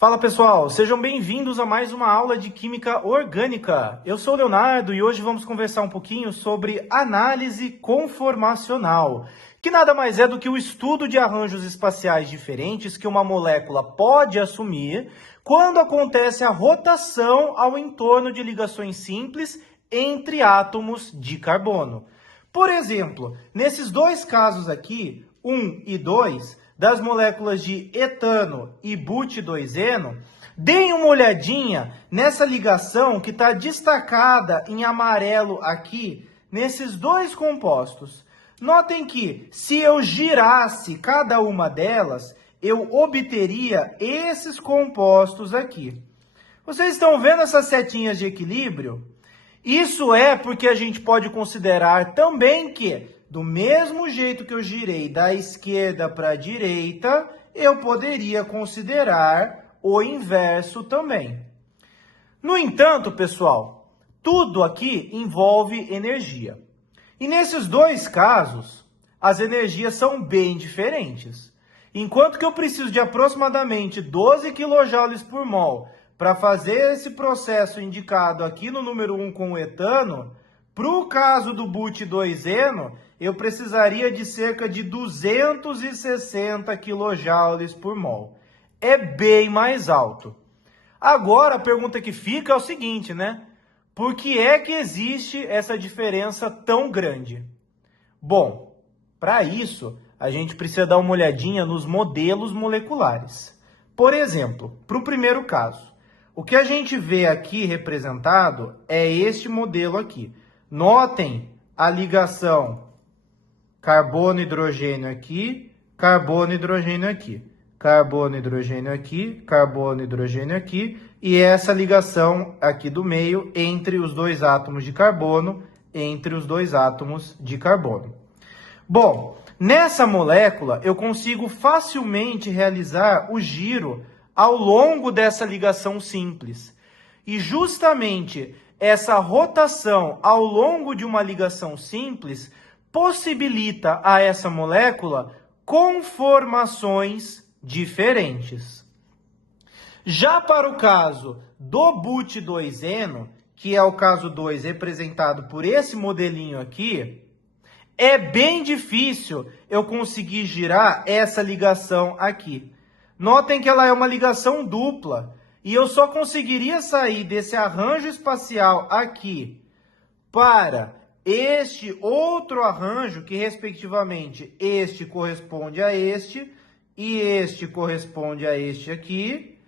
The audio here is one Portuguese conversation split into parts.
Fala pessoal, sejam bem-vindos a mais uma aula de Química Orgânica. Eu sou o Leonardo e hoje vamos conversar um pouquinho sobre análise conformacional, que nada mais é do que o estudo de arranjos espaciais diferentes que uma molécula pode assumir quando acontece a rotação ao entorno de ligações simples entre átomos de carbono. Por exemplo, nesses dois casos aqui, 1 e 2, das moléculas de etano e but2eno, deem uma olhadinha nessa ligação que está destacada em amarelo aqui, nesses dois compostos. Notem que, se eu girasse cada uma delas, eu obteria esses compostos aqui. Vocês estão vendo essas setinhas de equilíbrio? Isso é porque a gente pode considerar também que, do mesmo jeito que eu girei da esquerda para a direita, eu poderia considerar o inverso também. No entanto, pessoal, tudo aqui envolve energia. E nesses dois casos, as energias são bem diferentes. Enquanto que eu preciso de aproximadamente 12 kJ por mol para fazer esse processo indicado aqui no número 1 com o etano, para o caso do but2eno, eu precisaria de cerca de 260 kJ por mol. É bem mais alto. Agora, a pergunta que fica é o seguinte, né? Por que é que existe essa diferença tão grande? Bom, para isso, a gente precisa dar uma olhadinha nos modelos moleculares. Por exemplo, para o primeiro caso, o que a gente vê aqui representado é este modelo aqui. Notem a ligação carbono-hidrogênio aqui, carbono-hidrogênio aqui, carbono-hidrogênio aqui, carbono-hidrogênio aqui, e essa ligação aqui do meio entre os dois átomos de carbono, Bom, nessa molécula eu consigo facilmente realizar o giro ao longo dessa ligação simples. E justamente essa rotação ao longo de uma ligação simples possibilita a essa molécula conformações diferentes. Já para o caso do but2eno, que é o caso 2 representado por esse modelinho aqui, é bem difícil eu conseguir girar essa ligação aqui. Notem que ela é uma ligação dupla, e eu só conseguiria sair desse arranjo espacial aqui para este outro arranjo, que respectivamente este corresponde a este e este corresponde a este aqui,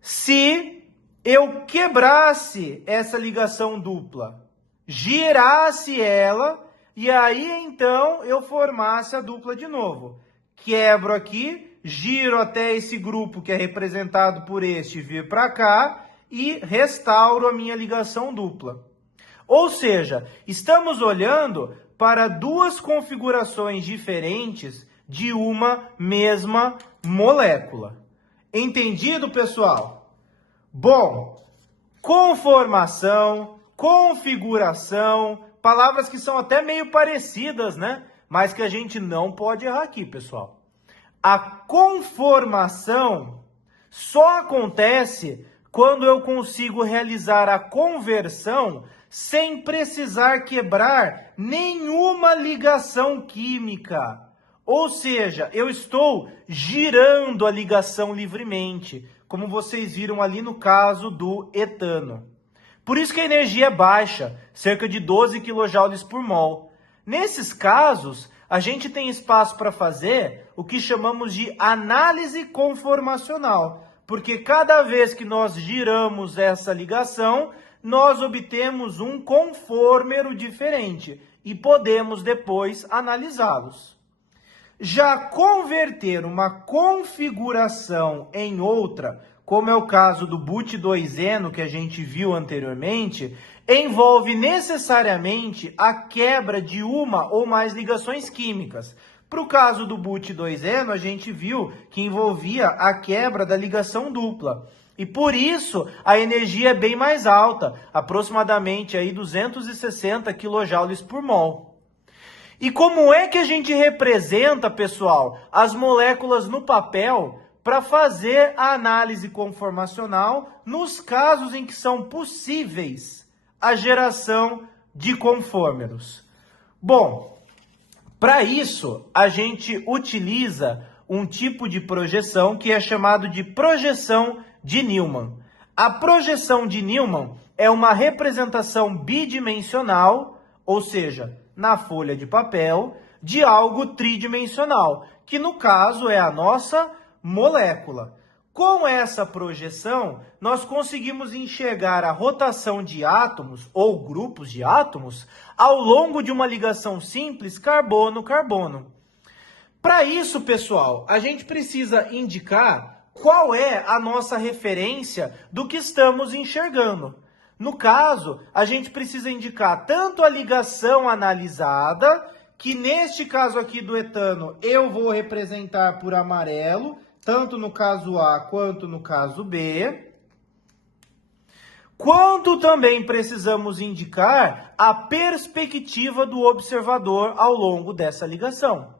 se eu quebrasse essa ligação dupla, girasse ela e aí então eu formasse a dupla de novo. Quebro aqui, giro até esse grupo que é representado por este vir para cá e restauro a minha ligação dupla. Ou seja, estamos olhando para duas configurações diferentes de uma mesma molécula. Entendido, pessoal? Bom, conformação, configuração, palavras que são até meio parecidas, né? Mas que a gente não pode errar aqui, pessoal. A conformação só acontece quando eu consigo realizar a conversão sem precisar quebrar nenhuma ligação química. Ou seja, eu estou girando a ligação livremente, como vocês viram ali no caso do etano. Por isso que a energia é baixa, cerca de 12 kJ por mol. Nesses casos, a gente tem espaço para fazer o que chamamos de análise conformacional, porque cada vez que nós giramos essa ligação, nós obtemos um conformero diferente e podemos depois analisá-los. Já converter uma configuração em outra, como é o caso do but2eno que a gente viu anteriormente, envolve necessariamente a quebra de uma ou mais ligações químicas. Para o caso do but2eno, a gente viu que envolvia a quebra da ligação dupla. E por isso a energia é bem mais alta, aproximadamente aí 260 kJ por mol. E como é que a gente representa, pessoal, as moléculas no papel para fazer a análise conformacional nos casos em que são possíveis a geração de confômeros. Bom, para isso, a gente utiliza um tipo de projeção que é chamado de projeção de Newman. A projeção de Newman é uma representação bidimensional, ou seja, na folha de papel, de algo tridimensional, que no caso é a nossa molécula. Com essa projeção, nós conseguimos enxergar a rotação de átomos ou grupos de átomos ao longo de uma ligação simples carbono-carbono. Para isso, pessoal, a gente precisa indicar qual é a nossa referência do que estamos enxergando. No caso, a gente precisa indicar tanto a ligação analisada, que neste caso aqui do etano eu vou representar por amarelo, tanto no caso A quanto no caso B. Quanto também precisamos indicar a perspectiva do observador ao longo dessa ligação.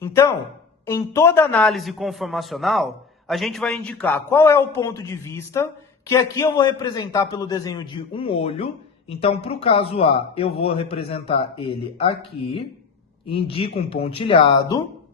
Então, em toda análise conformacional, a gente vai indicar qual é o ponto de vista, que aqui eu vou representar pelo desenho de um olho. Então, para o caso A, eu vou representar ele aqui, indico um pontilhado.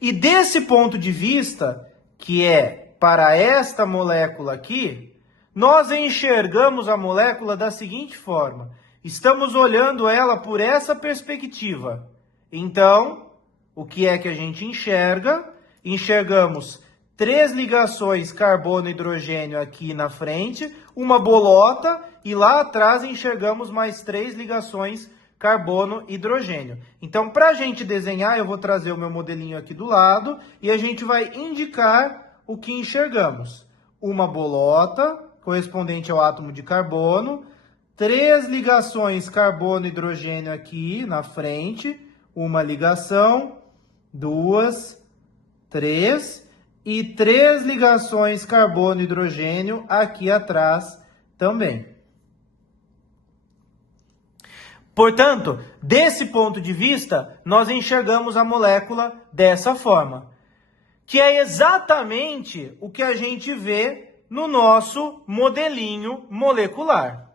E desse ponto de vista, que é para esta molécula aqui, nós enxergamos a molécula da seguinte forma. Estamos olhando ela por essa perspectiva. Então, o que é que a gente enxerga? Enxergamos 3 ligações carbono-hidrogênio aqui na frente, uma bolota, e lá atrás enxergamos mais 3 ligações carbono-hidrogênio. Então, para a gente desenhar, eu vou trazer o meu modelinho aqui do lado e a gente vai indicar o que enxergamos. Uma bolota, correspondente ao átomo de carbono, 3 ligações carbono-hidrogênio aqui na frente, uma ligação, 2, 3, e 3 ligações carbono-hidrogênio aqui atrás também. Portanto, desse ponto de vista, nós enxergamos a molécula dessa forma, que é exatamente o que a gente vê no nosso modelinho molecular.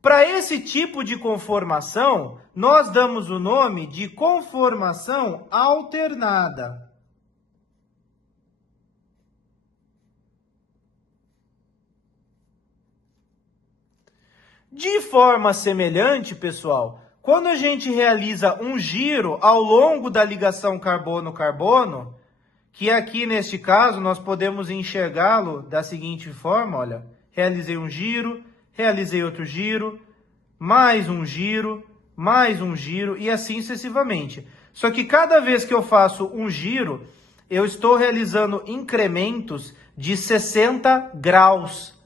Para esse tipo de conformação, nós damos o nome de conformação alternada. De forma semelhante, pessoal, quando a gente realiza um giro ao longo da ligação carbono-carbono, que aqui neste caso nós podemos enxergá-lo da seguinte forma, olha, realizei um giro, realizei outro giro, mais um giro e assim sucessivamente. Só que cada vez que eu faço um giro, eu estou realizando incrementos de 60 graus.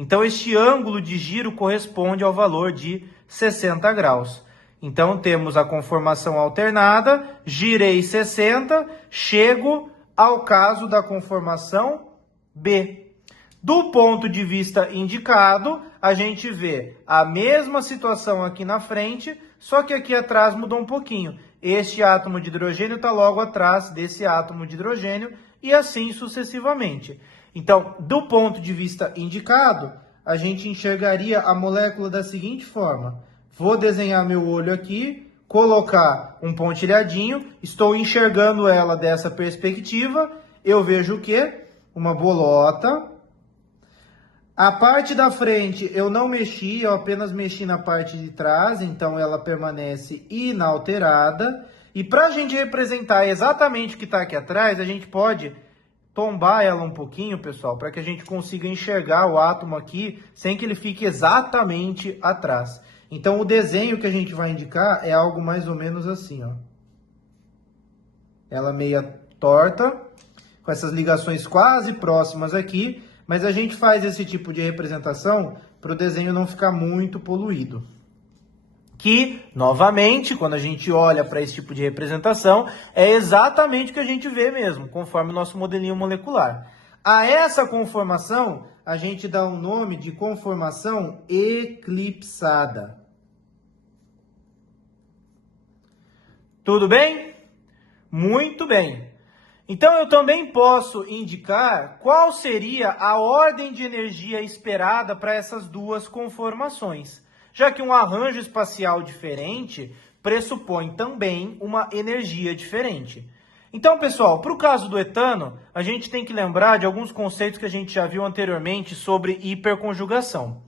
Então, este ângulo de giro corresponde ao valor de 60 graus. Então, temos a conformação alternada, girei 60, chego ao caso da conformação B. Do ponto de vista indicado, a gente vê a mesma situação aqui na frente, só que aqui atrás mudou um pouquinho. Este átomo de hidrogênio está logo atrás desse átomo de hidrogênio e assim sucessivamente. Então, do ponto de vista indicado, a gente enxergaria a molécula da seguinte forma. Vou desenhar meu olho aqui, colocar um pontilhadinho, estou enxergando ela dessa perspectiva, eu vejo o quê? Uma bolota. A parte da frente eu não mexi, eu apenas mexi na parte de trás, então ela permanece inalterada. E para a gente representar exatamente o que está aqui atrás, a gente pode tombar ela um pouquinho, pessoal, para que a gente consiga enxergar o átomo aqui sem que ele fique exatamente atrás. Então, o desenho que a gente vai indicar é algo mais ou menos assim, ó. Ela meia torta, com essas ligações quase próximas aqui, mas a gente faz esse tipo de representação para o desenho não ficar muito poluído. Que, novamente, quando a gente olha para esse tipo de representação, é exatamente o que a gente vê mesmo, conforme o nosso modelinho molecular. A essa conformação, a gente dá um nome de conformação eclipsada. Tudo bem? Muito bem. Então, eu também posso indicar qual seria a ordem de energia esperada para essas duas conformações, já que um arranjo espacial diferente pressupõe também uma energia diferente. Então, pessoal, para o caso do etano, a gente tem que lembrar de alguns conceitos que a gente já viu anteriormente sobre hiperconjugação.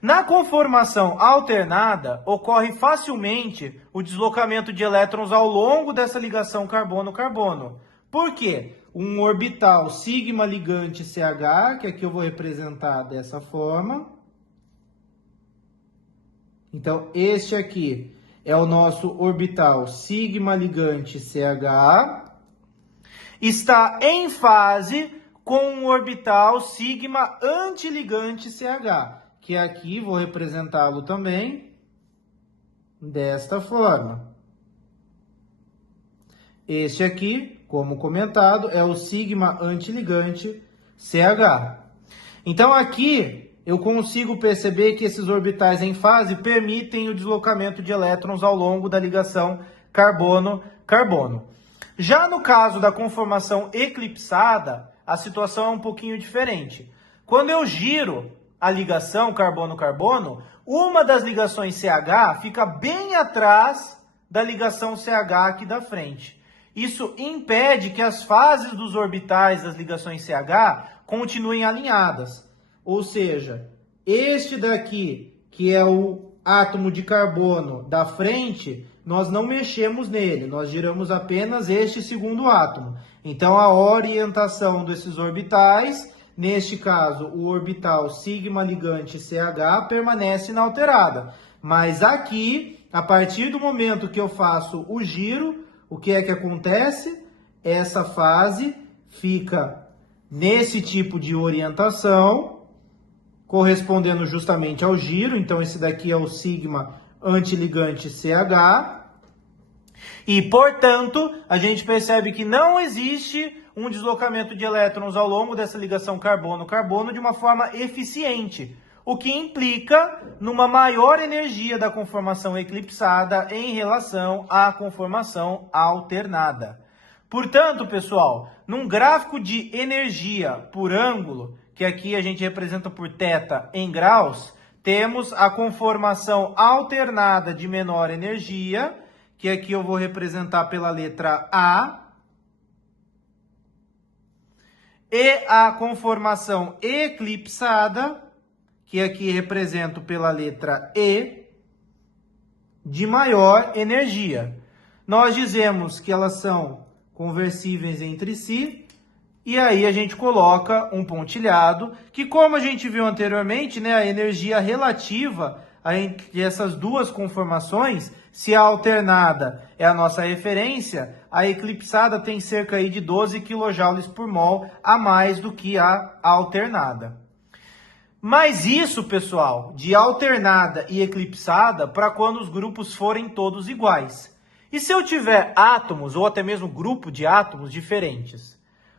Na conformação alternada, ocorre facilmente o deslocamento de elétrons ao longo dessa ligação carbono-carbono. Por quê? Um orbital sigma ligante CH, que aqui eu vou representar dessa forma. Então, este aqui é o nosso orbital sigma ligante CH. Está em fase com um orbital sigma antiligante CH, que aqui vou representá-lo também desta forma. Este aqui, como comentado, é o sigma antiligante CH. Então, aqui eu consigo perceber que esses orbitais em fase permitem o deslocamento de elétrons ao longo da ligação carbono-carbono. Já no caso da conformação eclipsada, a situação é um pouquinho diferente. Quando eu giro a ligação carbono-carbono, uma das ligações CH fica bem atrás da ligação CH aqui da frente. Isso impede que as fases dos orbitais das ligações CH continuem alinhadas. Ou seja, este daqui, que é o átomo de carbono da frente, nós não mexemos nele, nós giramos apenas este segundo átomo. Então, a orientação desses orbitais, neste caso, o orbital sigma ligante CH, permanece inalterada. Mas aqui, a partir do momento que eu faço o giro, o que é que acontece? Essa fase fica nesse tipo de orientação, correspondendo justamente ao giro. Então, esse daqui é o sigma antiligante CH. E, portanto, a gente percebe que não existe um deslocamento de elétrons ao longo dessa ligação carbono-carbono de uma forma eficiente, o que implica numa maior energia da conformação eclipsada em relação à conformação alternada. Portanto, pessoal, num gráfico de energia por ângulo, que aqui a gente representa por θ em graus, temos a conformação alternada de menor energia, que aqui eu vou representar pela letra A, e a conformação eclipsada, que aqui represento pela letra E, de maior energia. Nós dizemos que elas são conversíveis entre si, e aí a gente coloca um pontilhado, que como a gente viu anteriormente, né, a energia relativa entre essas duas conformações, se a alternada é a nossa referência, a eclipsada tem cerca aí de 12 kJ por mol a mais do que a alternada. Mas isso, pessoal, de alternada e eclipsada para quando os grupos forem todos iguais. E se eu tiver átomos, ou até mesmo grupo de átomos diferentes?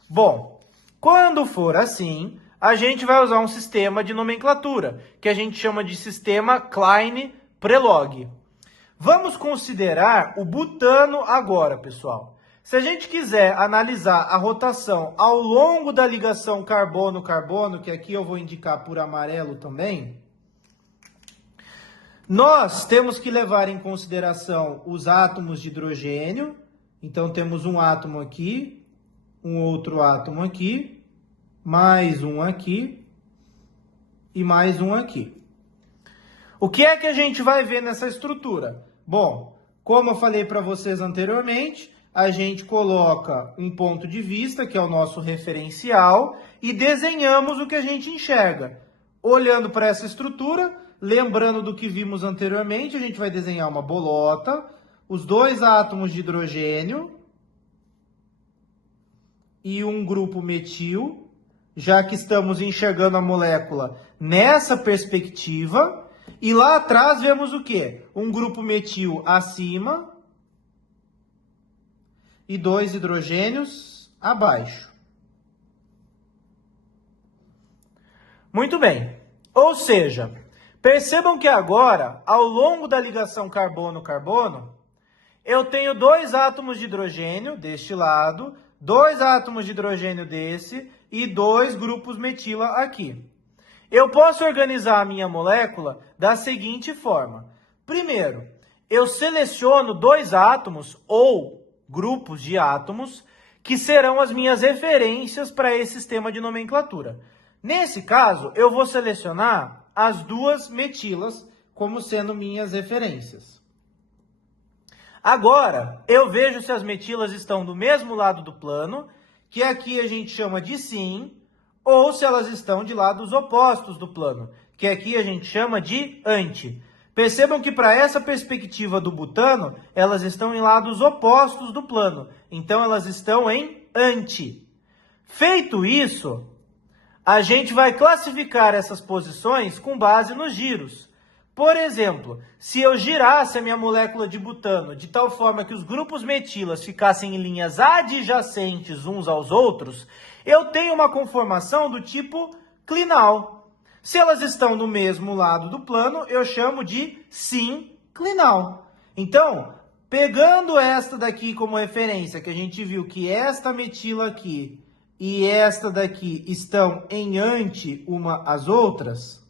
Bom, quando for assim, a gente vai usar um sistema de nomenclatura, que a gente chama de sistema Klein-Prelog. Vamos considerar o butano agora, pessoal. Se a gente quiser analisar a rotação ao longo da ligação carbono-carbono, que aqui eu vou indicar por amarelo também, nós temos que levar em consideração os átomos de hidrogênio. Então, temos um átomo aqui, um outro átomo aqui, mais um aqui e mais um aqui. O que é que a gente vai ver nessa estrutura? Bom, como eu falei para vocês anteriormente, a gente coloca um ponto de vista, que é o nosso referencial, e desenhamos o que a gente enxerga. Olhando para essa estrutura, lembrando do que vimos anteriormente, a gente vai desenhar uma bolota, os dois átomos de hidrogênio e um grupo metil, já que estamos enxergando a molécula nessa perspectiva. E lá atrás vemos o quê? Um grupo metil acima e dois hidrogênios abaixo. Muito bem. Ou seja, percebam que agora, ao longo da ligação carbono-carbono, eu tenho dois átomos de hidrogênio deste lado, 2 átomos de hidrogênio desse e 2 grupos metila aqui. Eu posso organizar a minha molécula da seguinte forma. Primeiro, eu seleciono 2 átomos ou grupos de átomos que serão as minhas referências para esse sistema de nomenclatura. Nesse caso, eu vou selecionar as 2 metilas como sendo minhas referências. Agora, eu vejo se as metilas estão do mesmo lado do plano, que aqui a gente chama de sim, ou se elas estão de lados opostos do plano, que aqui a gente chama de anti. Percebam que para essa perspectiva do butano, elas estão em lados opostos do plano, então elas estão em anti. Feito isso, a gente vai classificar essas posições com base nos giros. Por exemplo, se eu girasse a minha molécula de butano de tal forma que os grupos metilas ficassem em linhas adjacentes uns aos outros, eu tenho uma conformação do tipo clinal. Se elas estão no mesmo lado do plano, eu chamo de sinclinal. Então, pegando esta daqui como referência, que a gente viu que esta metila aqui e esta daqui estão em anti uma às outras,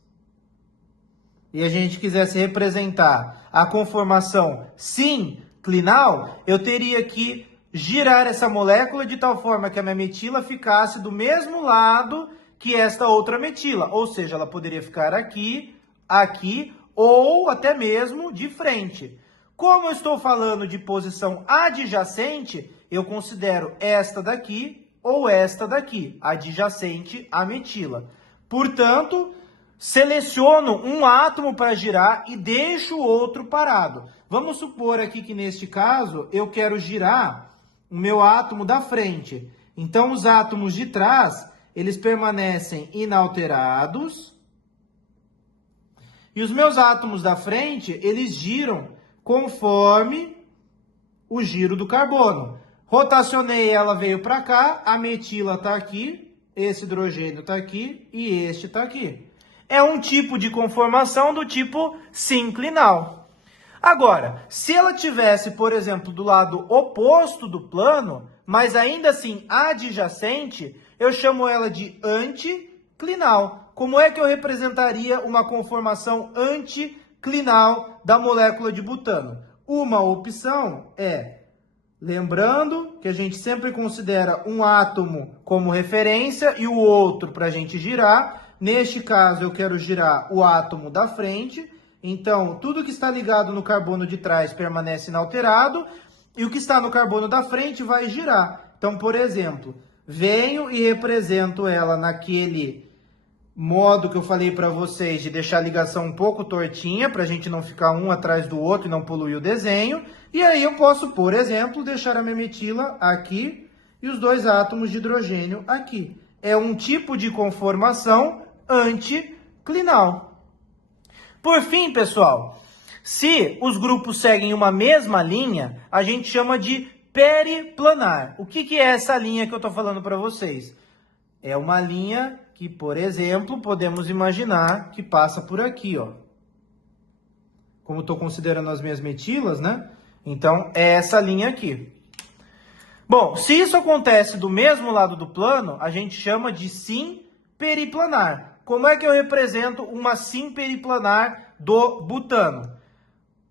e a gente quisesse representar a conformação sinclinal, eu teria que girar essa molécula de tal forma que a minha metila ficasse do mesmo lado que esta outra metila. Ou seja, ela poderia ficar aqui, aqui ou até mesmo de frente. Como eu estou falando de posição adjacente, eu considero esta daqui ou esta daqui, adjacente à metila. Portanto, seleciono um átomo para girar e deixo o outro parado. Vamos supor aqui que neste caso eu quero girar o meu átomo da frente. Então os átomos de trás, eles permanecem inalterados. E os meus átomos da frente, eles giram conforme o giro do carbono. Rotacionei, ela veio para cá, a metila está aqui, esse hidrogênio está aqui e este está aqui. É um tipo de conformação do tipo sinclinal. Agora, se ela tivesse, por exemplo, do lado oposto do plano, mas ainda assim adjacente, eu chamo ela de anticlinal. Como é que eu representaria uma conformação anticlinal da molécula de butano? Uma opção é, lembrando que a gente sempre considera um átomo como referência e o outro para a gente girar. Neste caso, eu quero girar o átomo da frente. Então, tudo que está ligado no carbono de trás permanece inalterado. E o que está no carbono da frente vai girar. Então, por exemplo, venho e represento ela naquele modo que eu falei para vocês de deixar a ligação um pouco tortinha, para a gente não ficar um atrás do outro e não poluir o desenho. E aí eu posso, por exemplo, deixar a minha metila aqui e os 2 átomos de hidrogênio aqui. É um tipo de conformação anticlinal. Por fim, pessoal, se os grupos seguem uma mesma linha, a gente chama de periplanar. O que é essa linha que eu estou falando para vocês? É uma linha que, por exemplo, podemos imaginar que passa por aqui, ó. Como estou considerando as minhas metilas, né? Então, é essa linha aqui. Bom, se isso acontece do mesmo lado do plano, a gente chama de simperiplanar. Como é que eu represento uma simperiplanar do butano?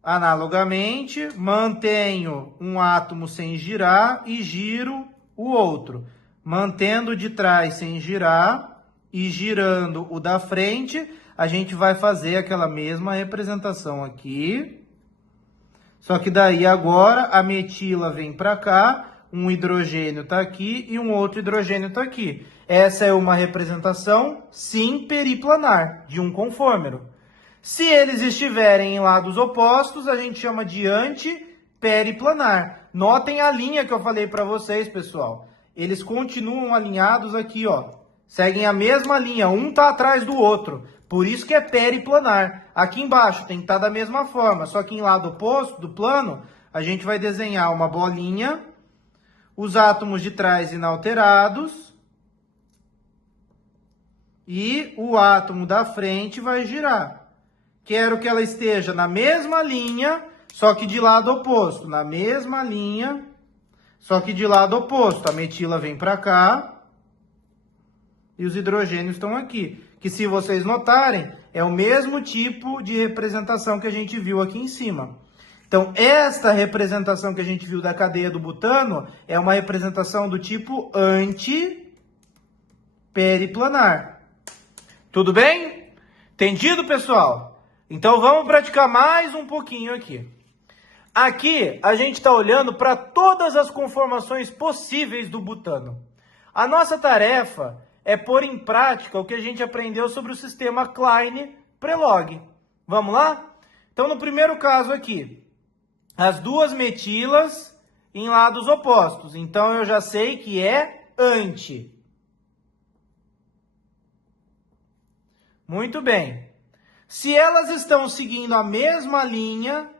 Analogamente, mantenho um átomo sem girar e giro o outro. Mantendo de trás sem girar e girando o da frente, a gente vai fazer aquela mesma representação aqui. Só que daí agora a metila vem para cá, um hidrogênio está aqui e um outro hidrogênio está aqui. Essa é uma representação simperiplanar de um conformero. Se eles estiverem em lados opostos, a gente chama de antiperiplanar. Notem a linha que eu falei para vocês, pessoal. Eles continuam alinhados aqui, ó. Seguem a mesma linha, um está atrás do outro. Por isso que é periplanar. Aqui embaixo tem que estar da mesma forma, só que em lado oposto do plano, a gente vai desenhar uma bolinha, os átomos de trás inalterados, e o átomo da frente vai girar. Quero que ela esteja na mesma linha, só que de lado oposto. Na mesma linha, só que de lado oposto. A metila vem para cá e os hidrogênios estão aqui. Que se vocês notarem, é o mesmo tipo de representação que a gente viu aqui em cima. Então, esta representação que a gente viu da cadeia do butano é uma representação do tipo antiperiplanar. Tudo bem? Entendido, pessoal? Então, vamos praticar mais um pouquinho aqui. Aqui, a gente está olhando para todas as conformações possíveis do butano. A nossa tarefa é pôr em prática o que a gente aprendeu sobre o sistema Klein-Prelog. Vamos lá? Então, no primeiro caso aqui, as duas metilas em lados opostos. Então, eu já sei que é anti. Muito bem. Se elas estão seguindo a mesma linha,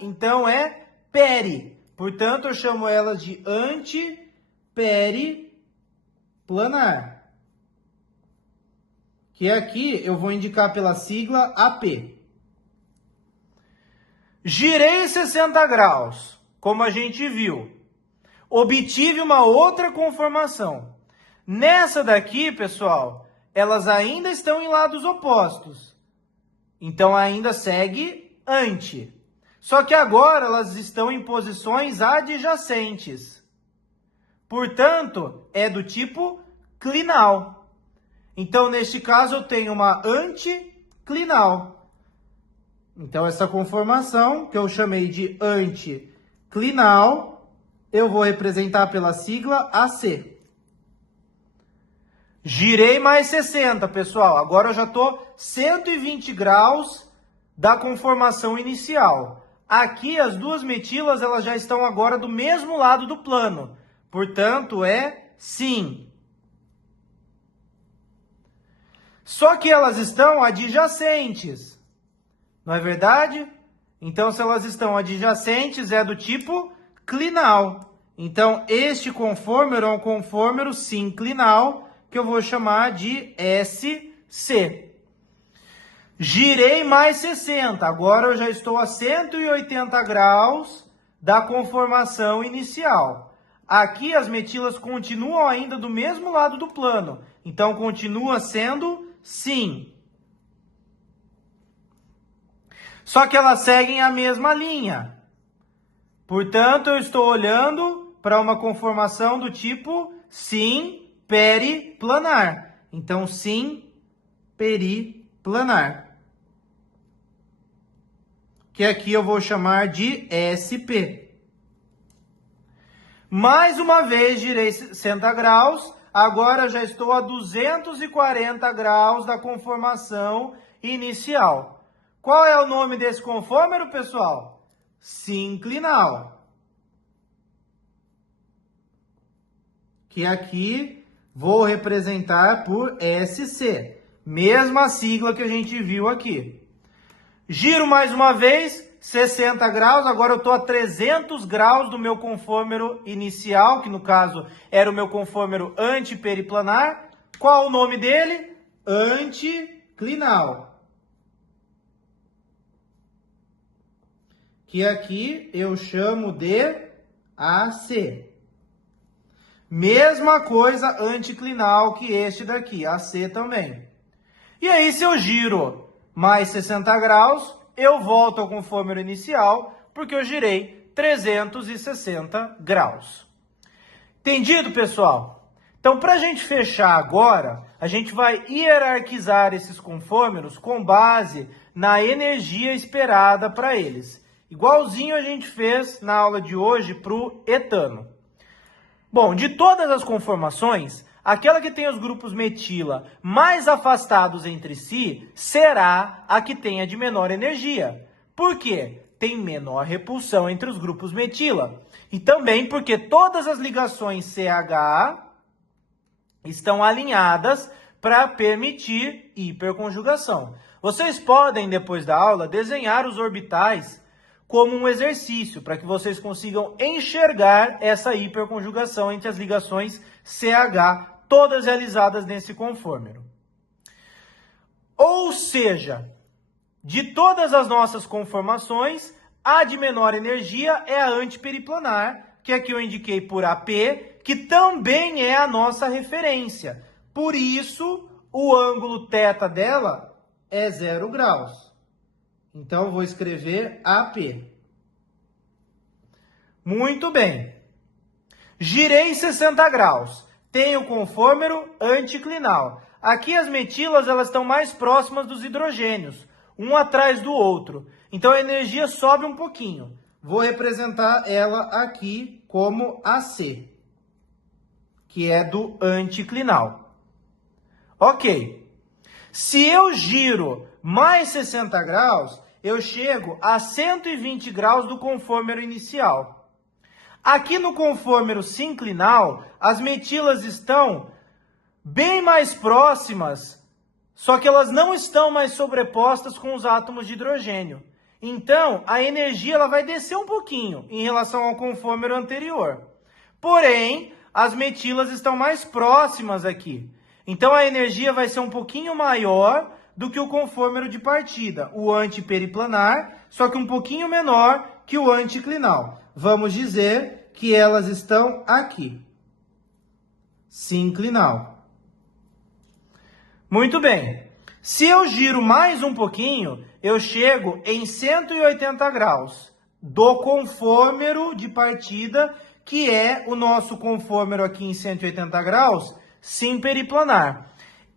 então é peri. Portanto, eu chamo elas de antiperiplanar. Que aqui eu vou indicar pela sigla AP. Girei 60 graus, como a gente viu. Obtive uma outra conformação. Nessa daqui, pessoal, elas ainda estão em lados opostos. Então, ainda segue anti. Só que agora elas estão em posições adjacentes. Portanto, é do tipo clinal. Então, neste caso, eu tenho uma anticlinal. Então, essa conformação, que eu chamei de anticlinal, eu vou representar pela sigla AC. Girei mais 60, pessoal. Agora eu já estou 120 graus da conformação inicial. Aqui, as duas metilas elas já estão agora do mesmo lado do plano. Portanto, é sim. Só que elas estão adjacentes. Não é verdade? Então, se elas estão adjacentes, é do tipo clinal. Então, este confômero é um confômero sinclinal, que eu vou chamar de SC. Girei mais 60. Agora eu já estou a 180 graus da conformação inicial. Aqui as metilas continuam ainda do mesmo lado do plano. Então, continua sendo sim. Só que elas seguem a mesma linha. Portanto, eu estou olhando para uma conformação do tipo sim periplanar. Então, sim periplanar. Que aqui eu vou chamar de SP. Mais uma vez, girei 60 graus. Agora já estou a 240 graus da conformação inicial. Qual é o nome desse confômero, pessoal? Sinclinal. Que aqui vou representar por SC. Mesma sigla que a gente viu aqui. Giro mais uma vez, 60 graus. Agora eu estou a 300 graus do meu confômero inicial, que no caso era o meu confômero antiperiplanar. Qual o nome dele? Anticlinal. Que aqui eu chamo de AC. Mesma coisa anticlinal que este daqui, AC também. E aí, se eu giro mais 60 graus, eu volto ao confômero inicial, porque eu girei 360 graus. Entendido, pessoal? Então, para a gente fechar agora, a gente vai hierarquizar esses confômeros com base na energia esperada para eles. Igualzinho a gente fez na aula de hoje para o etano. Bom, de todas as conformações, aquela que tem os grupos metila mais afastados entre si será a que tenha de menor energia. Por quê? Tem menor repulsão entre os grupos metila. E também porque todas as ligações CH estão alinhadas para permitir hiperconjugação. Vocês podem, depois da aula, desenhar os orbitais como um exercício, para que vocês consigam enxergar essa hiperconjugação entre as ligações CH, todas realizadas nesse confômero. Ou seja, de todas as nossas conformações, a de menor energia é a antiperiplanar, que aqui eu indiquei por AP, que também é a nossa referência. Por isso, o ângulo θ dela é 0 graus. Então, vou escrever AP. Muito bem. Girei 60 graus. Tenho conformero anticlinal. Aqui as metilas elas estão mais próximas dos hidrogênios, um atrás do outro. Então, a energia sobe um pouquinho. Vou representar ela aqui como AC, que é do anticlinal. Ok. Se eu giro mais 60 graus, eu chego a 120 graus do conformero inicial. Aqui no conformero sinclinal, as metilas estão bem mais próximas, só que elas não estão mais sobrepostas com os átomos de hidrogênio. Então, a energia ela vai descer um pouquinho em relação ao conformero anterior. Porém, as metilas estão mais próximas aqui. Então, a energia vai ser um pouquinho maior do que o conformero de partida, o antiperiplanar, só que um pouquinho menor que o anticlinal. Vamos dizer que elas estão aqui. Sinclinal. Muito bem. Se eu giro mais um pouquinho, eu chego em 180 graus do conformero de partida, que é o nosso conformero aqui em 180 graus, simperiplanar.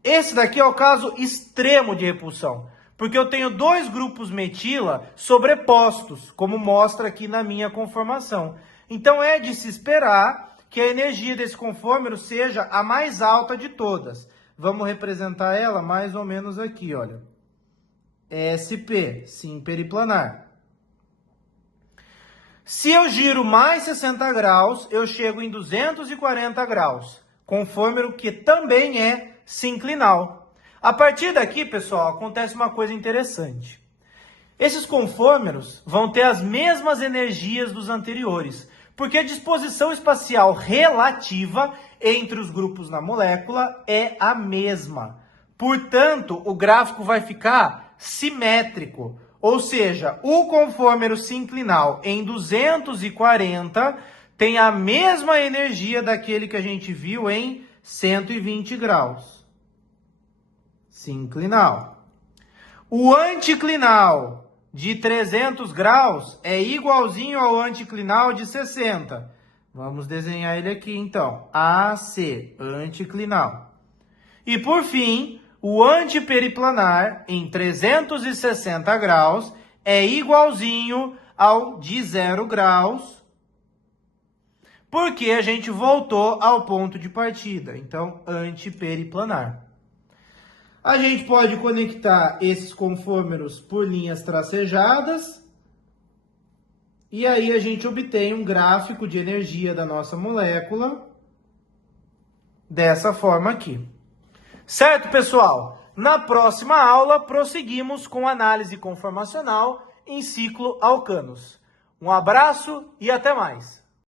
Esse daqui é o caso extremo de repulsão, porque eu tenho dois grupos metila sobrepostos, como mostra aqui na minha conformação. Então é de se esperar que a energia desse conformero seja a mais alta de todas. Vamos representar ela mais ou menos aqui, olha. SP, simperiplanar. Se eu giro mais 60 graus, eu chego em 240 graus, conformero que também é sinclinal. A partir daqui, pessoal, acontece uma coisa interessante. Esses conformeros vão ter as mesmas energias dos anteriores, porque a disposição espacial relativa entre os grupos na molécula é a mesma. Portanto, o gráfico vai ficar simétrico, ou seja, o conformero sinclinal em 240 tem a mesma energia daquele que a gente viu em 120 graus. Sinclinal. O anticlinal de 300 graus é igualzinho ao anticlinal de 60. Vamos desenhar ele aqui, então. AC, anticlinal. E, por fim, o antiperiplanar em 360 graus é igualzinho ao de 0 graus, porque a gente voltou ao ponto de partida. Então, antiperiplanar. A gente pode conectar esses conformeros por linhas tracejadas. E aí a gente obtém um gráfico de energia da nossa molécula dessa forma aqui. Certo, pessoal? Na próxima aula, prosseguimos com análise conformacional em ciclo alcanos. Um abraço e até mais!